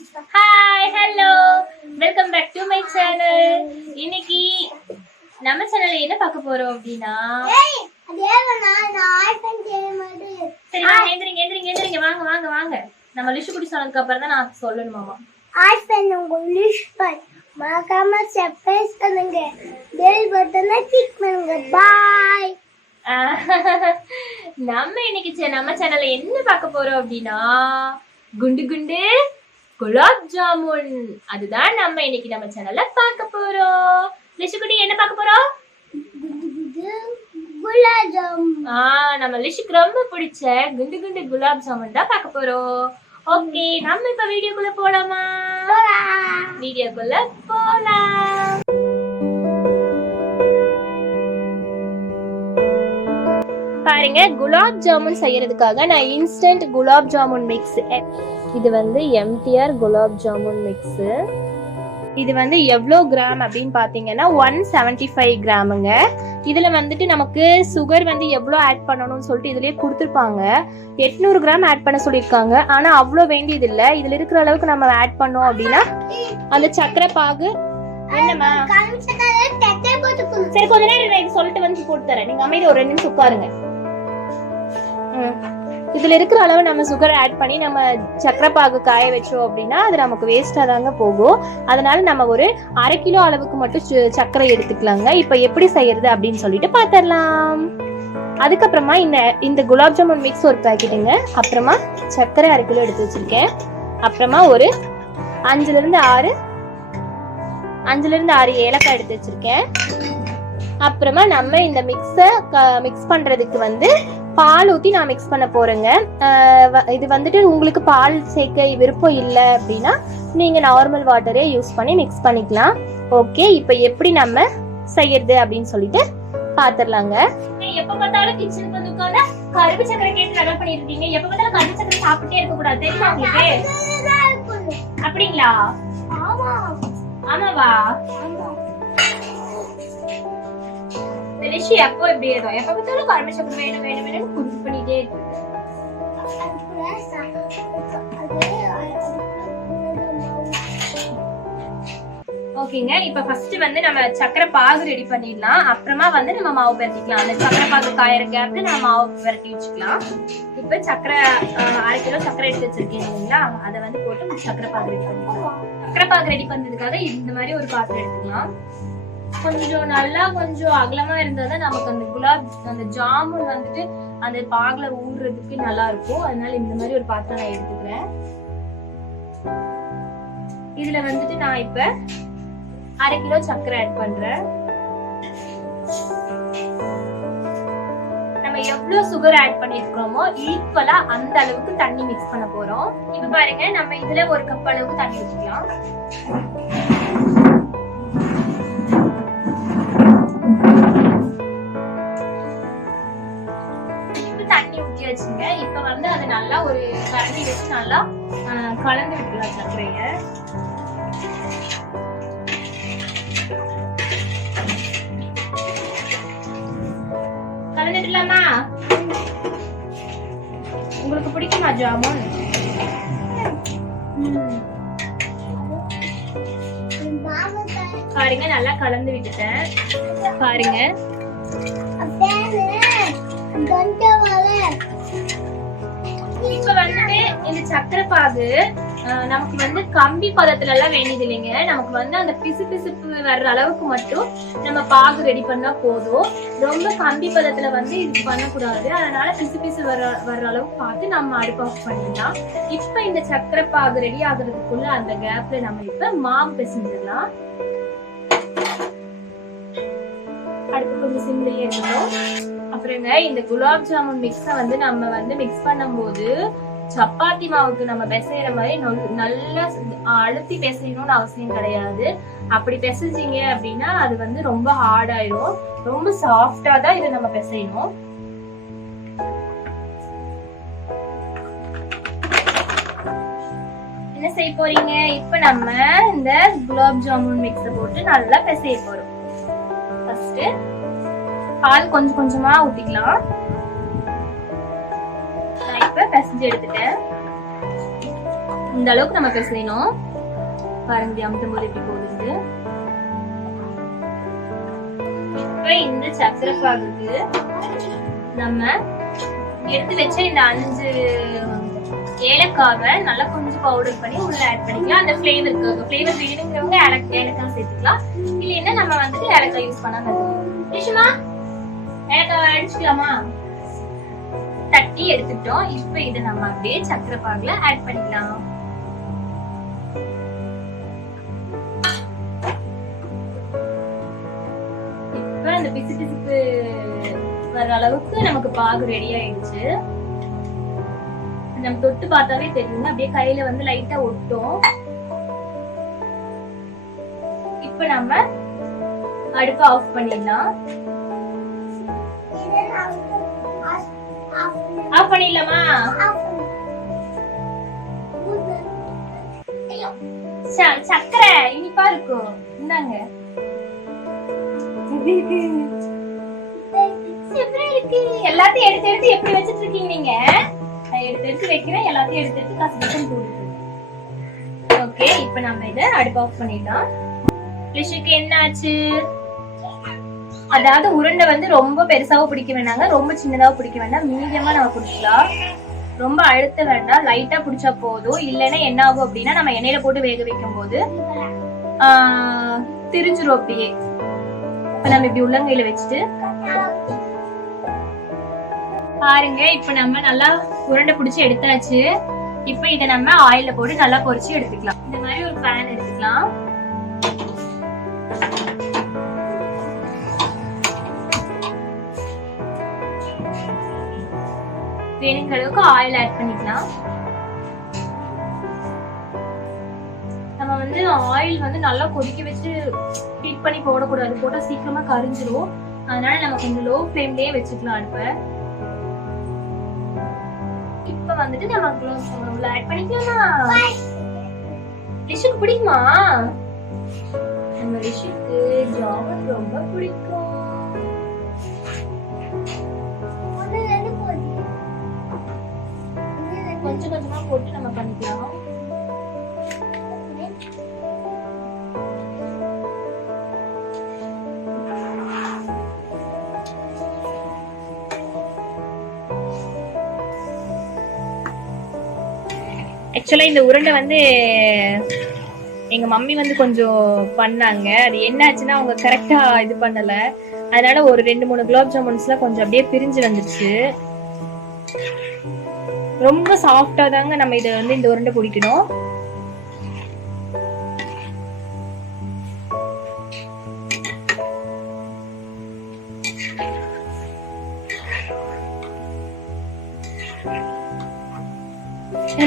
Hi, hello. Welcome back to my channel. இன்னைக்கு நம்ம சேனல்ல என்ன பார்க்க போறோம் அப்படினா சரி எந்திரிங்க வாங்க நம்ம லிஸ்ட் குடி சொன்னதுக்கு அப்புறம் தான் நான் சொல்லணும் மாமா ஐபன் உங்க லிஸ்ட் மறக்காம சப்ஸ்கிரைப் பண்ணுங்க பெல் பட்டனை கிளிக் பண்ணுங்க பை நம்ம இன்னைக்கு நம்ம சேனல்ல என்ன பார்க்க போறோம் அப்படினா குண்டு குண்டு குலாப் ஜாமுன் அதுதான் நம்ம இன்னைக்கு நம்ம சேனல்ல பார்க்க போறோம். லிஷுக்குடி என்ன பார்க்க போறோம்? குலாப் ஜாமுன். நம்ம லிஷுக்கு ரொம்ப பிடிச்ச குண்டு குண்டு குலாப் ஜாமுன் தான் பார்க்க போறோம். ஓகே, நம்ம இப்ப வீடியோக்குள்ள போலாமா? வீடியோக்குள்ள போலாம். பாருங்க, குலாப் ஜாமுன் செய்யறதுக்காக நான் இன்ஸ்டன்ட் குலாப் ஜாமுன் மிக்ஸ், இது வந்து எம்டிஆர் குலாப் ஜாமுன் மிக்ஸ். இது வந்து எவ்வளோ கிராம் அப்படின்னு பார்த்தீங்கன்னா 175 கிராமுங்க. இதில் வந்துட்டு நமக்கு சுகர் வந்து எவ்வளோ ஆட் பண்ணணும்னு சொல்லிட்டு இதுலேயே கொடுத்துருப்பாங்க. 800 கிராம் ஆட் பண்ண சொல்லியிருக்காங்க. ஆனால் அவ்வளோ வேண்டியது இல்லை. இதில் இருக்கிற அளவுக்கு நம்ம ஆட் பண்ணோம் அப்படின்னா அந்த சக்கரை பாகு என்னம்மா சரி கொஞ்ச நேரம் இது சொல்லிட்டு வந்து போட்டு தரேன். நீங்க அமைதி ஒரு 2 நிமிஷம் உட்காருங்க. இதுல இருக்கிற அளவு நம்ம சுகர் ஆட் பண்ணி நம்ம சக்கரை பாகு காய வச்சோம் அப்படின்னா அது நமக்கு வேஸ்டா தாங்க போகும். அதனால நம்ம ஒரு 1/2 கிலோ அளவுக்கு மட்டும் சக்கரை எடுத்துக்கலாங்க. இப்ப எப்படி செய்யறது அப்படின்னு சொல்லிட்டு பாத்திரலாம். அதுக்கப்புறமா இந்த குலாப் ஜாமுன் மிக்ஸ் ஒரு பாக்கெட்டுங்க. அப்புறமா சக்கரை 1/2 கிலோ எடுத்து வச்சிருக்கேன். அப்புறமா ஒரு 5ல இருந்து 6 ஏலக்காய் எடுத்து வச்சிருக்கேன். அப்புறமா நம்ம இந்த மிக்ஸ் பண்றதுக்கு வந்து பால் ஊத்தி நான் மிக்ஸ் பண்ண போறேங்க. இது வந்துட்டு உங்களுக்கு பால் சேர்க்க விருப்பம் இல்லை அப்படின்னா நீங்க நார்மல் வாட்டரே யூஸ் பண்ணி மிக்ஸ் பண்ணிக்கலாம். ஓகே, இப்ப எப்படி நம்ம செய்யறது அப்படின்னு சொல்லிட்டு பாத்துடலாங்க. எப்ப பார்த்தாலும் கிச்சனுக்கு வந்து உட்கார்ந்து கருப்பு சக்கரை கேட்டு நகல் பண்ணிட்டு இருக்கீங்க. எப்ப பார்த்தாலும் கருப்பு சக்கரை சாப்பிட்டே இருக்க கூடாது, தெரியுமா உங்களுக்கு? அப்படிங்களா? ஆமாவா? எப்போ இப்படி இருக்கும்? எப்ப பார்த்தாலும் கரும்பு சக்கரை வேணும் குடிச்சு பண்ணிட்டே இருக்கு. ஓகேங்க, இப்ப ஃபர்ஸ்ட் வந்து நம்ம சக்கரை பாகு ரெடி பண்ணிடலாம். அப்புறமா வந்து நம்ம மாவு பரட்டிக்கலாம். அந்த சக்கரை பாகு காயற கேப்ல நம்ம மாவு பரட்டி வச்சுக்கலாம். இப்ப சக்கரை 1/2 கிலோ சக்கரை எடுத்து வச்சிருக்கேன் இல்லைங்களா, அதை வந்து போட்டு சக்கரை பாகு ரெடி பண்ணிக்கலாம். சக்கரை பாகு ரெடி பண்றதுக்காக இந்த மாதிரி ஒரு பாத்திரம் எடுத்துக்கலாம். கொஞ்சம் நல்லா கொஞ்சம் அகலமா இருந்தாதான் நமக்கு அந்த ஜாமுன் வந்துட்டு அந்த பாகுல ஊடுறதுக்கு நல்லா இருக்கும். அதனால இந்த மாதிரி ஒரு பாத்திரம் நான் எடுத்துக்கிறேன். இதுல வந்துட்டு நான் இப்ப 1/2 கிலோ சக்கரை ஆட் பண்றேன். நம்ம எவ்வளவு சுகர் ஆட் பண்ணிருக்கிறோமோ ஈக்குவலா அந்த அளவுக்கு தண்ணி மிக்ஸ் பண்ண போறோம். இப்ப பாருங்க, நம்ம இதுல 1 கப் அளவுக்கு தண்ணி ஊத்திக்கலாம். இப்ப வந்து அது நல்லா ஒரு கரண்டி வச்சு நல்லா கலந்து விட்டுலாம் சர்க்கரைய. கலந்துடலாமா? உங்களுக்கு பிடிக்குமா ஜாமுன்? பாருங்க, நல்லா கலந்து விட்டுட்டேன். பாருங்க, இப்ப வந்துட்டு இந்த சக்கரை பாகு நமக்கு வந்து கம்பி பதத்துல எல்லாம் வேண்டியது இல்லைங்க. நமக்கு வந்து அந்த பிசுப்பு வர்ற அளவுக்கு மட்டும் நம்ம பாகு ரெடி பண்ணா போதும். ரொம்ப கம்பி பதத்துல வந்து இது பண்ணக்கூடாது. அதனால பிசு வர்ற அளவுக்கு பார்த்து நம்ம அடுப்பு ஆஃப் பண்ணிடலாம். இப்ப இந்த சக்கரை பாகு ரெடி ஆகுறதுக்குள்ள அந்த கேப்ல நம்ம இப்ப மாவு பிசைஞ்சிடலாம். அடுப்பு கொஞ்சம் சிம்லயே இருக்கணும். அப்புறங்க இந்த குலாப் ஜாமுன் மிக்ஸ வந்து நம்ம வந்து மிக்ஸ் பண்ணும்போது சப்பாத்தி மாவுக்கு நம்ம பிசைற மாதிரி நல்லா அழுத்தி பிசையணும்னு அவசியம் கிடையாது. அப்படி பிசைஞ்சிங்க அப்படின்னா அது வந்து ரொம்ப ஹார்ட் ஆயிடும். ரொம்ப சாஃப்டா தான் இதை நம்ம பிசையணும். என்ன செய்ய போறீங்க? இப்ப நம்ம இந்த குலாப் ஜாமுன் மிக்ஸ போட்டு நல்லா பிசைய போறோம். ஃபர்ஸ்ட் பால் கொஞ்சம் கொஞ்சமா ஊத்திக்கலாம். நான் இப்ப பிசைஞ்சு எடுத்துட்டேன். இந்த அளவுக்கு நம்ம பிசையணும். பாருங்க அமுத்தும் போது எப்படி போகுது. இப்ப இந்த சக்கரை பாகுக்கு நம்ம எடுத்து வச்ச இந்த 5 ஏலக்காவை நல்லா கொஞ்சம் பவுடர் பண்ணி உள்ள ஆட் பண்ணிக்கலாம். அந்த ஃபிளேவருக்கு ஃபிளேவர் வேணுங்கிறவங்க ஏலக்காய் சேர்த்துக்கலாம். இல்லைன்னா நம்ம வந்துட்டு ஏலக்காய் யூஸ் பண்ணாம நிஷமா ஏலக்காய் அடிச்சுக்கலாமா? தட்டி எடுத்துட்டோம். இப்ப இதை நம்ம அப்படியே சக்கரை பாகுல ஆட் பண்ணிக்கலாம். இப்ப அந்த பிசு பிசுப்பு வர அளவுக்கு நமக்கு பாகு ரெடி ஆயிடுச்சு. நம்ம தொட்டு பார்த்தாவே தெரியும், அப்படியே கையில வந்து லைட்டா ஒட்டும். இப்ப நம்ம அடுப்பை ஆஃப் பண்ணிடலாம். ஆஃப் பண்ணிடலாமா? சக்கரை இனிப்பா இருக்கும். இந்தாங்க. எப்படி இருக்கு? எல்லாத்தையும் எடுத்து எடுத்து எப்படி வச்சிட்டு இருக்கீங்க நீங்க? எடுத்து வைக்கிறேன். எல்லாத்தையும் எடுத்து கசகசம் போடுறேன். ஓகே, இப்போ நம்ம இத அடுப்பு ஆஃப் பண்ணிடலாம். லிஷுக்கு என்ன ஆச்சு? அதாவது உருண்டை வந்து ரொம்ப பெருசாவும் பிடிக்க வேண்டாங்க, ரொம்ப சின்னதாவும் பிடிக்க வேண்டாம், மீடியமா நம்ம பிடிக்கலாம். ரொம்ப அழுத்த வேண்டாம், லைட்டா பிடிச்சா போதும். இல்லைன்னா என்ன ஆகும் அப்படின்னா நம்ம எண்ணெயில போட்டு வேக வைக்கும் போது திரிஞ்சிரும் அப்படியே. இப்ப நம்ம இப்படி உள்ளங்கையில வச்சுட்டு பாருங்க, இப்ப நம்ம நல்லா உருண்டை பிடிச்சி எடுத்தாச்சு. இப்ப இத நம்ம ஆயில்ல போட்டு நல்லா பொரிச்சு எடுத்துக்கலாம். இந்த மாதிரி ஒரு பேன் எடுத்துக்கலாம். வேணுங்கிற அளவுக்கு ஆயில் ஆட் பண்ணிக்கலாம். நம்ம வந்து ஆயில் வந்து நல்லா கொதிக்க வச்சு ஹீட் பண்ணி போடக்கூடாது, போட்டா சீக்கிரமா கரிஞ்சிரும். அதனால நம்ம கொஞ்சம் லோ ஃப்ளேம்லயே வச்சுக்கலாம் அடுப்பை. இப்ப வந்துட்டு நம்ம குலாப் ஜாமுன் உள்ள ஆட் பண்ணிக்கலாமா? ரிஷுக்கு பிடிக்குமா? நம்ம ரிஷுக்கு ஜாமுன் ரொம்ப பிடிக்கும். கொஞ்சம் கொஞ்சமா போட்டு நம்ம பண்ணிக்கலாம். ஆக்சுவலா இந்த உருண்டை வந்து எங்க மம்மி வந்து கொஞ்சம் பண்ணாங்க. அது என்ன ஆச்சுன்னா அவங்க கரெக்டா இது பண்ணல. அதனால ஒரு 2-3 குலாப் ஜாமுன்ஸ்ல கொஞ்சம் அப்படியே பிரிஞ்சு வந்துருச்சு. ரொம்ப சாஃப்டா தாங்க நம்ம இதை வந்து இந்த உருண்டை பிடிக்கணும்.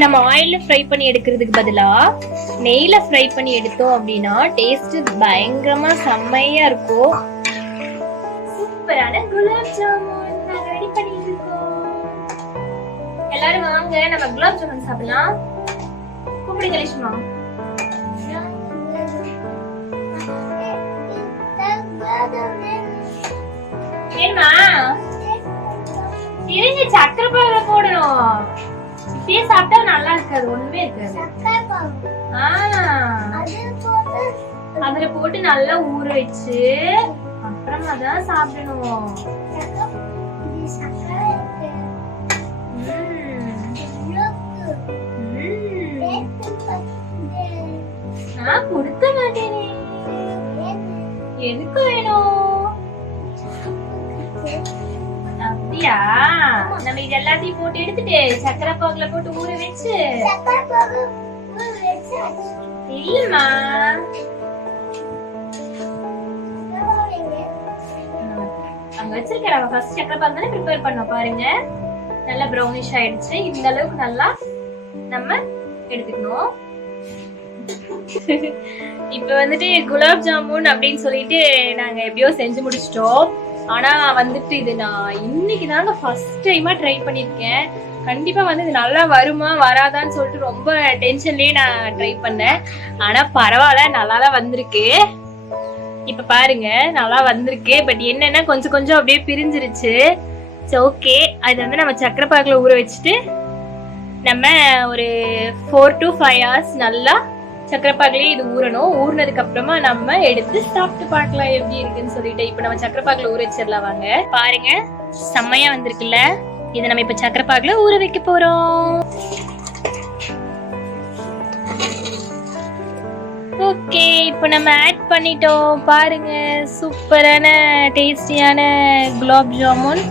நம்ம ஆயில்ல ஃப்ரை பண்ணி எடுக்கிறதுக்கு பதிலா நெய்ல ஃப்ரை பண்ணி எடுத்தோம் அப்படின்னா டேஸ்ட் பயங்கரமா செம்மையா இருக்கும். சூப்பரான குலாப் ஜாமுன் நாங்க ரெடி பண்ணிட்டு இருக்கோம். எல்லாரும் வாங்க நம்ம குலாப் ஜாமுன் சாப்பிடலாம். கூப்பிடுங்க லிஷ்மா. ஏமா இருங்க, சக்கரை பாகு போடணும். இப்படியே சாப்பிட்டா நல்லா இருக்காது, ஒண்ணுமே இருக்காது. அதுல போட்டு நல்லா ஊற வச்சு அப்புறமா தான் சாப்பிடணும். நான் கொடுக்க மாட்டேனே. எதுக்கு வேணும்? அப்படியா? நம்ம இது எல்லாத்தையும் போட்டு எடுத்துட்டு சக்கரை பாகுல போட்டு ஊற வச்சு. இல்லம்மா, அங்க வச்சிருக்கேன். நம்ம ஃபர்ஸ்ட் சக்கரை பாகு தானே ப்ரிப்பேர் பண்ணோம். பாருங்க நல்லா ப்ரௌனிஷ் ஆயிடுச்சு. இந்த அளவுக்கு நல்லா நம்ம எடுத்துக்கணும். இப்ப வந்துட்டு குலாப் ஜாமுன் அப்படின்னு சொல்லிட்டு நாங்க எப்படியோ செஞ்சு முடிச்சிட்டோம். ஆனா வந்துட்டு இது நான் இன்னைக்கு தாங்க ஃபர்ஸ்ட் டைமா ட்ரை பண்ணிருக்கேன். கண்டிப்பா வந்து இது நல்லா வருமா வராதான்னு சொல்லிட்டு ரொம்ப டென்ஷன்லயே நான் ட்ரை பண்ணேன். ஆனா பரவாயில்ல, நல்லாதான் வந்திருக்கு. இப்ப பாருங்க நல்லா வந்திருக்கு. பட் என்னன்னா கொஞ்சம் கொஞ்சம் அப்படியே பிரிஞ்சிருச்சு. ஓகே, அது வந்து நம்ம சக்கரை பாகுல ஊற வச்சுட்டு நம்ம ஒரு 4 to 5 hours நல்லா சக்கரை பாகுலயே இது ஊறணும். ஊறினதுக்கு அப்புறமா நம்ம எடுத்து சாப்பிட்டு பார்க்கலாம் எப்படி இருக்குன்னு சொல்லிட்டு. இப்ப நம்ம சக்கரை பாகுல ஊற வச்சிடலாம் வாங்க. பாருங்க செம்மையா வந்திருக்குல்ல. இதை நம்ம இப்ப சக்கரை பாகுல ஊற வைக்க போறோம். ஓகே, இப்போ நம்ம ஆட் பண்ணிட்டோம். பாருங்க சூப்பரான டேஸ்டியான குலாப் ஜாமுன்.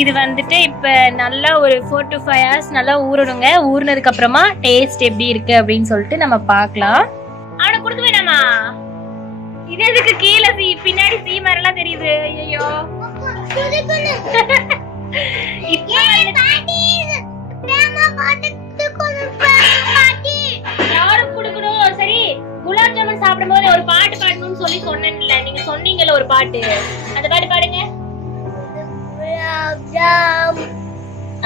இது வந்துட்டு இப்ப நல்லா ஒரு 4 to 5 hours நல்லா ஊறணுங்க. ஊறினதுக்கு அப்புறமா டேஸ்ட் எப்படி இருக்கு அப்படின்னு சொல்லிட்டு நம்ம பார்க்கலாம். அவனை கொடுக்க வேணாமா? இது எதுக்கு கீழே பின்னாடி சீமரெல்லாம் தெரியுது? ஐயோ யாரும் கொடுக்கணும். சரி, குலாப் ஜாமுன் சாப்பிடும் போது ஒரு பாட்டு பாடணும்னு சொல்லி சொன்னேன்ல, நீங்க சொன்னீங்கல்ல ஒரு பாட்டு, அந்த பாட்டு பாடுங்க.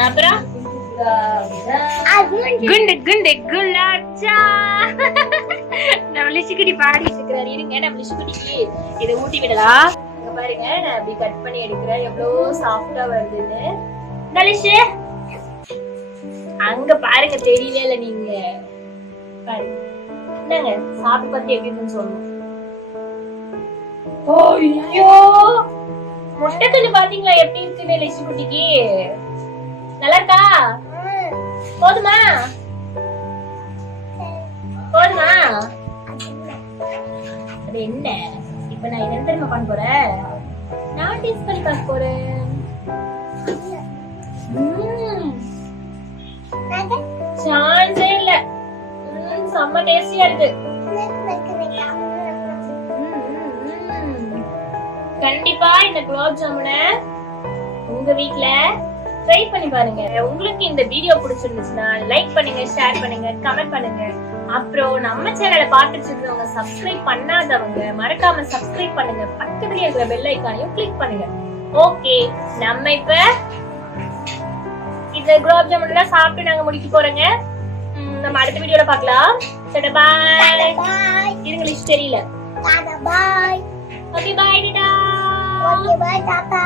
அப்புறம் குண்டு குண்டு குலாப் ஜாம். நம்ம லிஷுக்குட்டி பாடிட்டு இருக்கிறாரு. இருங்க, நம்ம லிஷுக்குட்டிக்கு இதை ஊட்டி விடலாம். இங்க பாருங்க, நான் அப்படி கட் பண்ணி எடுக்கிறேன். எவ்வளவு சாஃப்டா வருதுன்னு. லிஷு அங்க பாருங்க, தெரியவே இல்லை நீங்க பாருங்க. என்னங்க சாப்பிட்டு பார்த்து எப்படி இருக்குன்னு சொல்லணும். ஐயோ, முட்டை கொஞ்சம் பாத்தீங்களா எப்படி இருக்குன்னு லிஷு குட்டிக்கு? நல்லா இருக்கா? போதுமா? போதுமா? அது என்ன? இப்ப நான் என்ன தெரியுமா பண்ண போறேன்? நான் டேஸ்ட் பண்ணி பார்க்க போறேன். சான்ஸே இல்ல. செம்ம டேஸ்டியா இருக்கு. கண்டிப்பா இந்த குலாப் ஜாமுனை உங்க வீட்ல ட்ரை பண்ணி பாருங்க. உங்களுக்கு இந்த வீடியோ பிடிச்சிருந்துச்சுன்னா லைக் பண்ணுங்க, ஷேர் பண்ணுங்க, கமெண்ட் பண்ணுங்க. அப்புறம் நம்ம சேனலை பார்த்துட்டு இருக்கவங்க, சப்ஸ்கிரைப் பண்ணாதவங்க மறக்காம சப்ஸ்கிரைப் பண்ணுங்க. பக்கத்துலயே இருக்கிற பெல் ஐகானையும் கிளிக் பண்ணுங்க. ஓகே, நம்ம இப்ப இந்த குலாப் ஜாமுன் எல்லாம் சாப்பிட்டு நாங்க முடிக்க போறோங்க. நம்ம அடுத்த வீடியோல பார்க்கலாம். பாய். இங்கிலீஷ் தெரியல. பாய். ஓகே, பாய் டாடா. ஓகே, பாய் டாடா.